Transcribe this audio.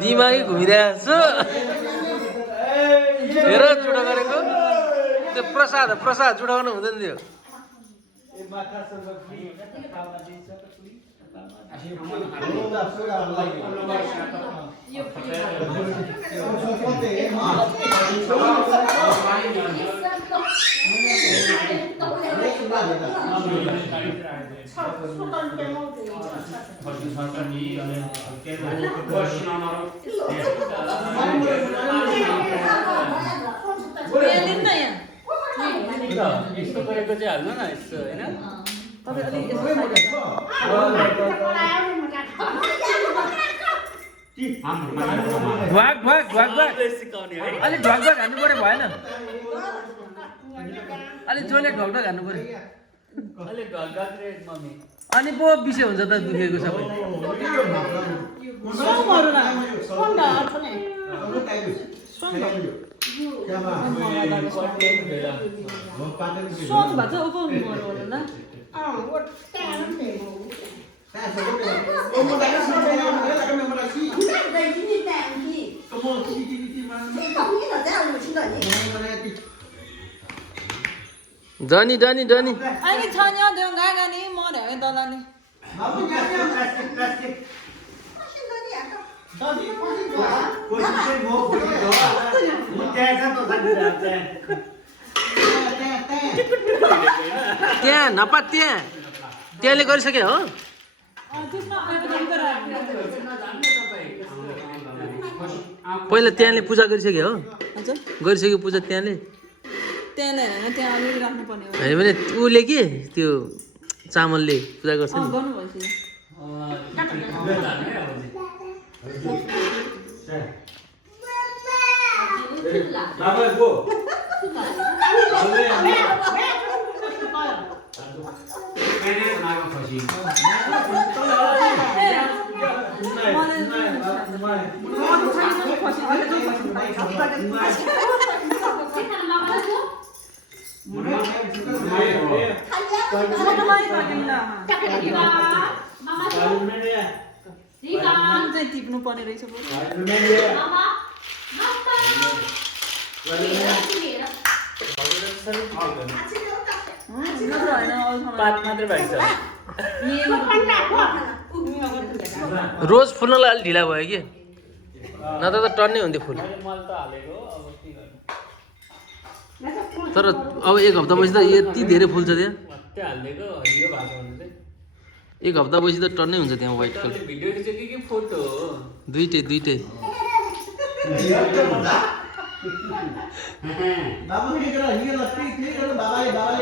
दिमागै घुमिरहेको छु हेर जुठो गरेको त्यो प्रसाद जुठाउनु हुँदैन थियो यस्तो गरेको चाहिँ हाल्नु न यस्तो होइन ढ्वाक अलिक ढ्वाक हान्नु पर्यो भएन अलिक जसले ढकढक हान्नु पर्यो अनि पो विषय हुन्छ त दुखेको सबै Dani. Anh cho nhau đường ngay ngay đi mua để người ta lên đi. त्यहाँ नपा त्यहाँले गरिसके हो पहिला त्यहाँले पूजा गरिसके हो गरिसक्यो पूजा त्यहाँले Tên này nó theo đi ra nó còn nhiều. होइन भने उसले के त्यो चामलले पूजा गर्छ नि Con của chị. चाहिँ टिप्नु पर्ने रहेछ पात मात्रै भएको छ रोज फुल्नलाई अलि ढिला भयो कि नत्र त टन्नै हुन्थ्यो फुल मैले त हालेको अब के गर्नु तर अब एक हप्तापछि त यति धेरै फुल्छ त्यहाँ मात्रै हालिदिएको हरियो भएको भने चाहिँ एक हप्तापछि त टन्नै हुन्छ त्यहाँ व्हाइट कलर भिडियो खिचेको कि फोटो हो दुईटै बाबा